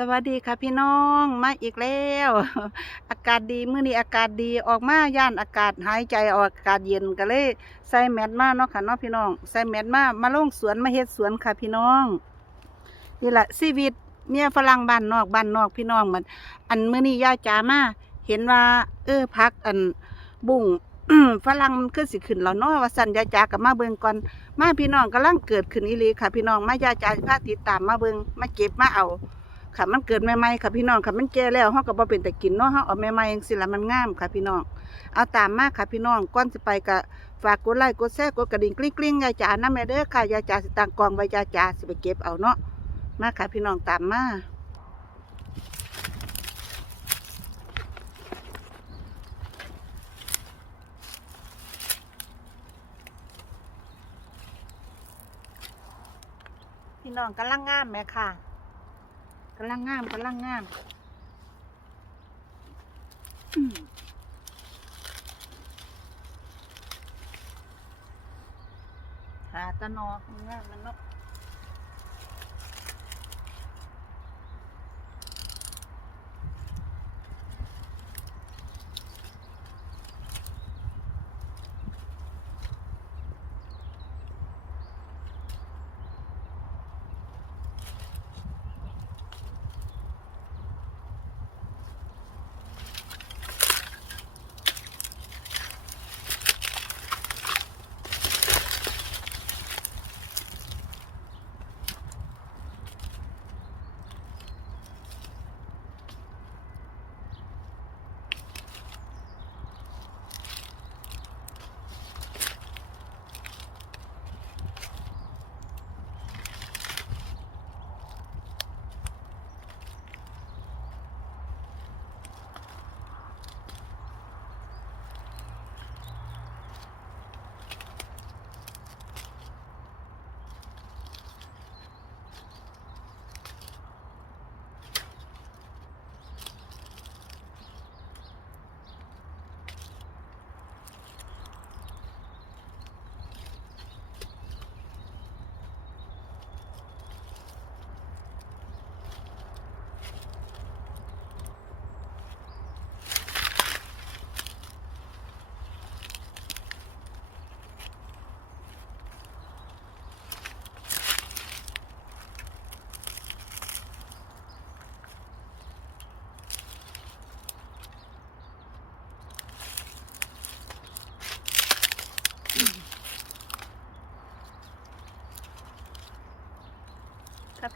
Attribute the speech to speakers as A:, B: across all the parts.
A: สวัสดีค่ะพี่น้องมาอีกแล้ว อากาศดีมื้อนี้อากาศดีออกมาย่านอากาศหายใจออกอากาศเย็นก็เลยใส่แมสมาเนาะค่ะเนาะพี่น้องใส่แมสมามาลงสวนมาเฮ็ดสวนค่ะพี่น้องนี่แหละชีวิตเมียฝรั่งบ้านนอกบ้านนอกพี่น้องมัน อันมื้อนี้ย่าจ๋ามาเห็นว่า เออพักอันบุ้งฝรั่งมันคือสิขึ้นแล้วเนาะว่าสันยาจากับมาเบิงก่อนมาพี่น้องกำลังเกิดขึ้นอีหลีค่ะ พี่น้องมาย่าจ๋าพาติดตามมาเบิงมาเก็บมาเอา ค่ะมันเกิดใหม่ๆค่ะพี่น้องค่ะมันแก่แล้วเฮาก็บ่เป็นแต่กินเนาะเฮาเอาใหม่ๆจังซี่ล่ะมันงามค่ะพี่น้อง เอาตามมาค่ะพี่น้องก่อนสิไปก็ฝากกดไลค์กดแชร์กดกระดิ่งกริ๊งๆยายจ๋านำแม่เด้อค่ะยายจ๋าสิตั้งกองไว้ยายจ๋าสิไปเก็บเอาเนาะมาค่ะพี่น้องตามมาพี่น้องกำลังงามแม่ค่ะ กำลังงามกำลังงามหาตะนองามมันเนาะ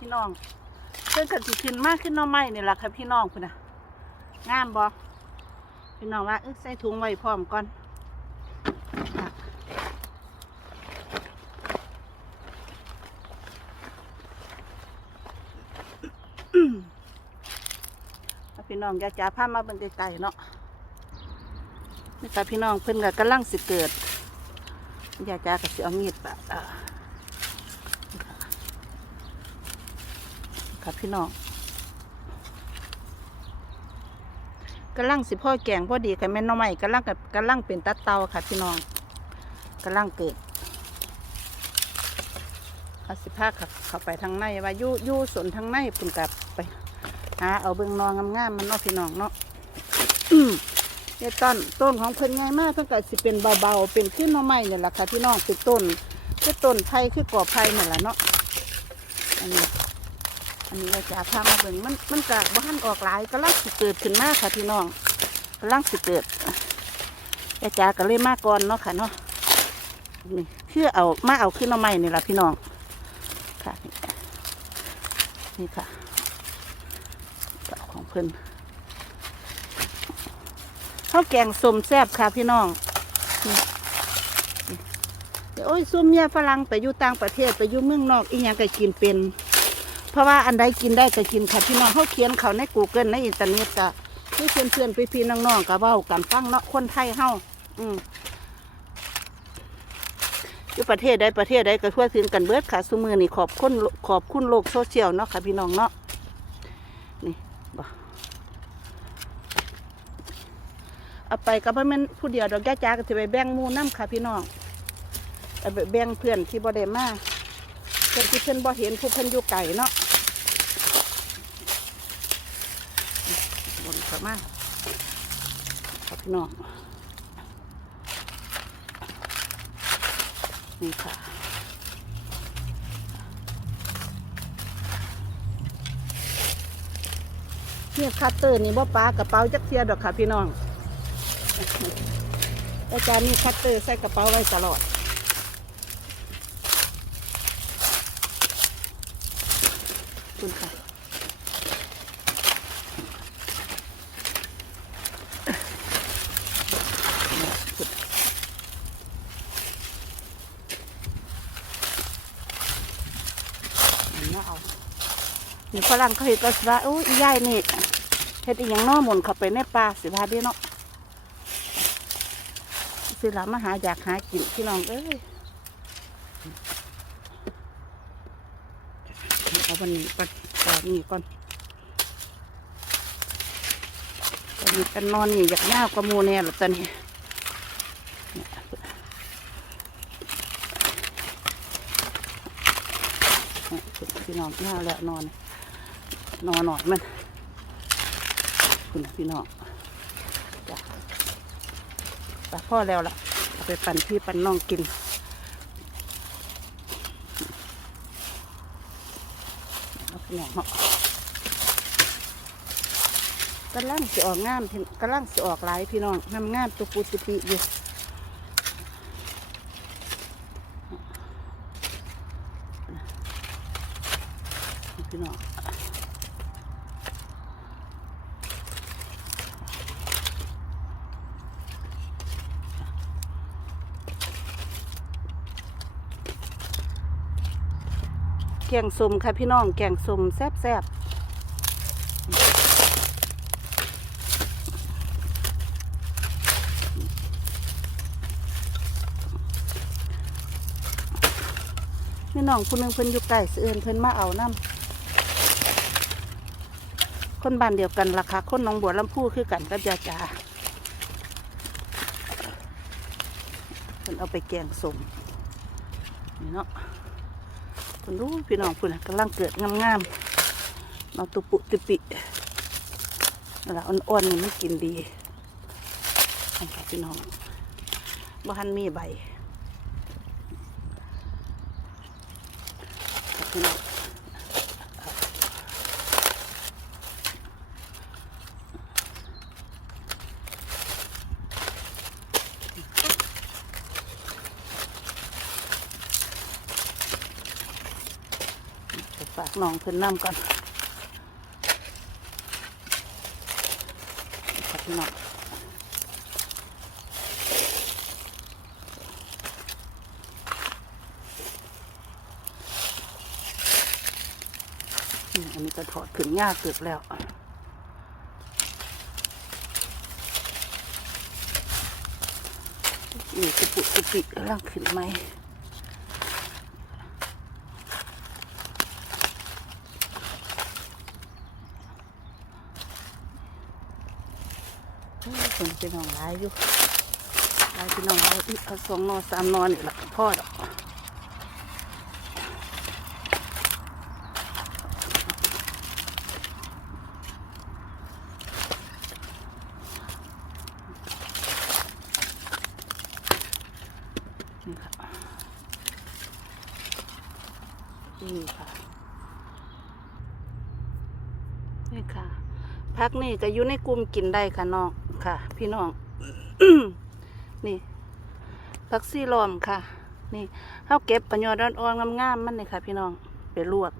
A: พี่น้องเพิ่นกันสิขึ้นมากขึ้นน้อไม้นี่แหละครับพี่น้องพุ่นะงามบ่พี่น้องว่าเอ้ยใส่ถุงไว้พร้อมก่อนอะพี่น้องอย่าจ่าผ้ามาเบิ่งไกลๆเนาะนี่ค่ะพี่น้องเพิ่นก็กำลังสิเกิดอย่าจ่าก็สิเอมีดปะอ่า ครับพี่น้องกำลังสิพ่อแกงพอดีค่ะแม่น้องใหม่กำลังกับกำลังเป็นตัดเตาค่ะพี่น้องกำลังเกิดเอาสิพาขับเข้าไปทางในว่ายู่ยู่สวนทางในปุ่นกลับไปหาเอาเบิ่งนองงามๆมันเนาะพี่น้องเนาะเนี่ยต้นต้นของเพิ่นง่ายมากเพิ่นก็สิเป็นเบาๆเป็นขึ้นน้อไม้เนี่ยแหละค่ะพี่น้องเป็นต้นคือต้นไผ่คือกอไผ่นี่นแหละเนาะอันนี้ อันนี้เราจะพามาเบิ่งมันมันกะบ้านออกหลายกำลังสิเกิดขึ้นมากค่ะพี่น้องกำลังสิเกิดยาจาก็เลยมาก่อนเนาะค่ะเนาะนี่คือเอามาเอาขึ้นมาใหม่นี่แหละพี่น้องค่ะนี่ค่ะของเพิ่นข้าวแกงสมแซ่บค่ะพี่น้องโอ้ยซุ่มเมียฝรั่งไปอยู่ต่างประเทศไปอยู่เมืองนอกอีหยังก็กินเป็น เพราะว่าอันใดกินได้ก็กินค่ะพี่น้องเขาเขียนเขาใน Google ในอินเทอร์เน็ตก็ที่เพื่อนเพื่อนพี่ๆน้องๆก็เว้ากันฟังเนาะคนไทยเฮาอืมอยู่ประเทศใดประเทศใดก็ทั่วถึงกันเบิดค่ะซุมือนี่ขอบคุณขอบคุณโลกโซเชียลเนาะค่ะพี่น้องเนาะนี่บ่เอาไปก็บ่แม่นผู้เดียวดอกย่าจ้าก็สิไปแบ่งหมู่นํค่ะพี่น้องเอาไปแบ่งเพื่อนที่บ่ได้มา เพิ่นที่เพิ่นบ่เห็นผู้เพิ่นอยู่ไก่เนาะเข้ามาครับพี่น้องนี่ค่ะเนี่ยคัตเตอร์นี่บ่ปลากระเป๋าจักเทียดอกค่ะพี่น้องอาจารย์มีคัตเตอร์ใส่กระเป๋าไว้ตลอด คุณค่ะมันน่าเอานี่ฝรั่งเขาเห็นก็สิว่าอู้ยยายนี่เฮ็ดอีหยังน้อหมุนเข้าไปในป่าสิพาเดีเนาะสิหลามาหาอยากหากินพี่น้องเอ้ยเอา วันนี้ก่อนตอนนี้ก่อนตอนนี้กันนอนนี่อยากย่าวกว่าหมูแน่หรอตอนนี้พี่น้องย่าวแล้วนอน นอนหน่อยมันคุณพี่น้องจ้ะแต่พ่อแล้วล่ะเอาไปปั่นพี่ปั่นน้องกินเอา พี่น้องเนาะกำลังสิออกงามกระลังสิออกหลายพี่น้องงามงามตุปูติปีอยู่พี่น้อง แกงส้มค่ะพี่น้อง แกงส้มแซ่บแซบพี่น้องคุณนึงเพิ่นอยู่ใกล้เสื่อนเพิ่นมาเอาน้ำคนบ้านเดียวกันราคาคนน้องบัวลำพูคือกันกับยาจาเพิ่นเอาไปแกงส้มนี่เนาะ คุณรู้พี่น้องคุณกำลังเกิดงามๆเราตุปุติปินั่นละอ่อนๆนี่มันกินดีค่ะพี่น้องบ้านมีใบพี่น้อง ไปฝากน้องเพิ่นน้ำก่อนค่ะพี่น้องนี่อันนี้ก็ถอดขึ้นยากเกือบแล้วนี่กระปุกกระปิกกำลังขึ้นไหม เฮ้ยคนเป็นน้องร้ายอยู่ร้ายเป็นน้องร้ายอีกเอาสองนอสามนอนี่แหละพ่อดอกนี่ค่ะนี่ค่ะนี่ค่ะพักนี่ก็อยู่ในกลุ่มกินได้ค่ะน้อง ค่ะ พี่น้อง นี่พักซี่ลอมค่ะ นี่เขาเก็บปัญญาดอ่อนๆงามๆมันเลยค่ะ พี่น้องไปลวก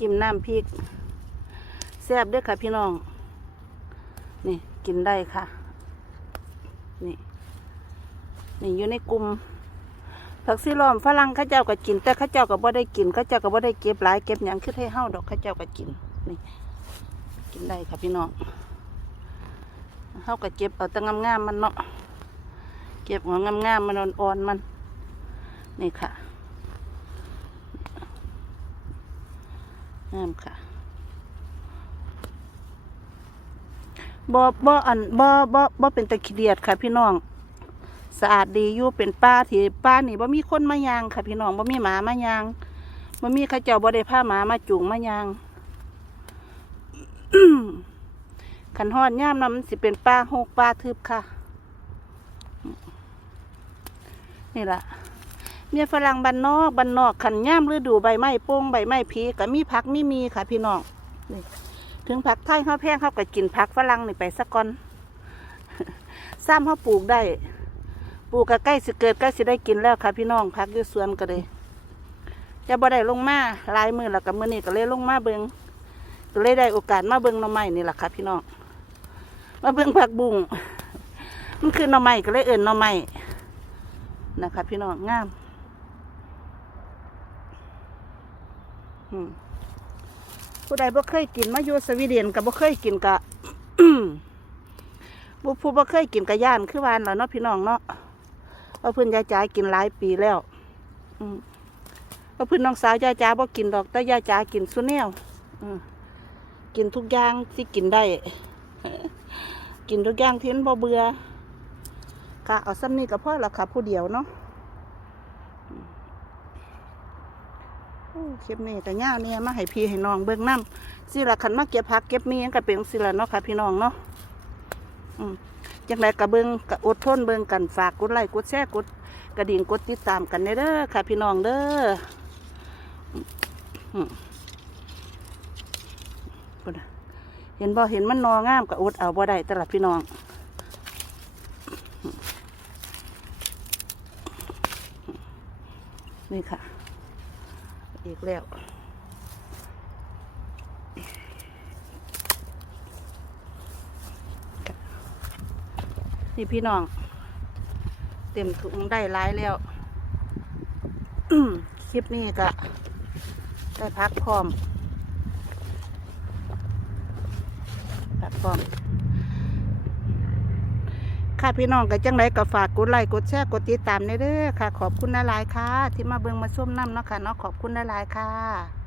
A: กินน้ำพริกแซ่บด้วยค่ะ พี่น้อง นี่กินได้ค่ะ นี่นี่อยู่ในกลุ่มผักซีล้อมฝรั่งข้าเจ้าก็กิน แต่ข้าเจ้าก็บ่ได้กินข้าเจ้าก็บ่ได้เก็บหลายเก็บหยังคือให้เฮาดอกข้าเจ้าก็กินนี่ กินได้ค่ะพี่น้อง เฮาก็เก็บเอาแต่งามๆมันเนาะเก็บหัวงามๆมันอ่อนๆมัน นี่ค่ะงามค่ะบ่บ่อันบ่บ่บ่เป็นตะขีเดียดค่ะ พี่น้องสะอาดดีอยู่เป็นป้าที่ป้านี่บ่มีคนมายางค่ะ พี่น้องบ่มีหมามายางบ่มีข้าเจ้าบ่ได้พาหมามาจูงมายาง ขันหอดย่ามน้ำสิเป็นปลาหกปลาทึบค่ะ นี่ล่ะเมียฝรั่งบ้านนอกบ้านนอกขันย่ามฤดูใบไม้โป้งใบไม้ผีก็มีผักมีมีค่ะ พี่น้องถึงผักไทยเขาวแพงเขาก็กินผักฝรั่งนี่ไปสักก่อนซ้ำเขาปลูกได้ ปลูกก็ใกล้สิเกิดใกล้สิได้กินแล้วค่ะ พี่น้องผักอยู่สวนก็เลยจะบ่ได้ลงมาลายมือแล้วกับมือนี้ก็เลยลงมาเบิงก็เลยได้โอกาสมาเบิงหน่อไม้นี่แหละค่ะพี่น้อง มาเบิงผักบุ้งมันคือหน่อไม้ก็เลยเอิ่นหน่อไม้นะคะพี่น้องงามผู้ใดบ่เคยกินมาอยู่สวีเดนก็บ่เคยกินกะบุผู้บ่เคยกินกะย่านคือวานแล้วเนาะพี่น้องเนาะว่าเพิ่นยายจ๋ากินหลายปีแล้วอืมก็เพื้นน้องสาวยายจ๋าบ่กินดอกแต่ยายจ๋ากินซุแนวอืมกินทุกอย่างที่กินได้ กินทุกอย่างที่มันบ่เบื่อค่ะเอาซ้ำนี้ก็พอล้วค่ะผู้เดียวเนาะอืมโอ้คลิปนี้ก็ย่าเนี่ยมาให้พี่ให้น้องเบิ่งน้ำสิละคันมาเก็บผักเก็บมีหยังก็เป็นสิละเนาะค่ะพี่น้องเนาะจังไรก็เบิ่งก็อดทนเบิ่งกันฝากกดไลค์กดแชร์กดกระดิ่งกดติดตามกันเด้อค่ะพี่น้องเด้ออืมพุ่นะ เห็นบ่เห็นมันนองามก็อดเอาบ่ได้ต่ละพี่น้องนี่ค่ะ อีกแล้วนี่พี่น้อง เต็มถุงได้หลายแล้ว คลิปนี้ก็ได้พักพร้อม พักพร้อมค่ะพี่น้องก็จังไรก็ฝากกดไลค์กดแชร์กดติดตามในเด้อค่ะ ขอบคุณหลายๆค่ะ ที่มาเบิ่งมาส้มน้ำเนาะค่ะเนาะขอบคุณหลายๆค่ะ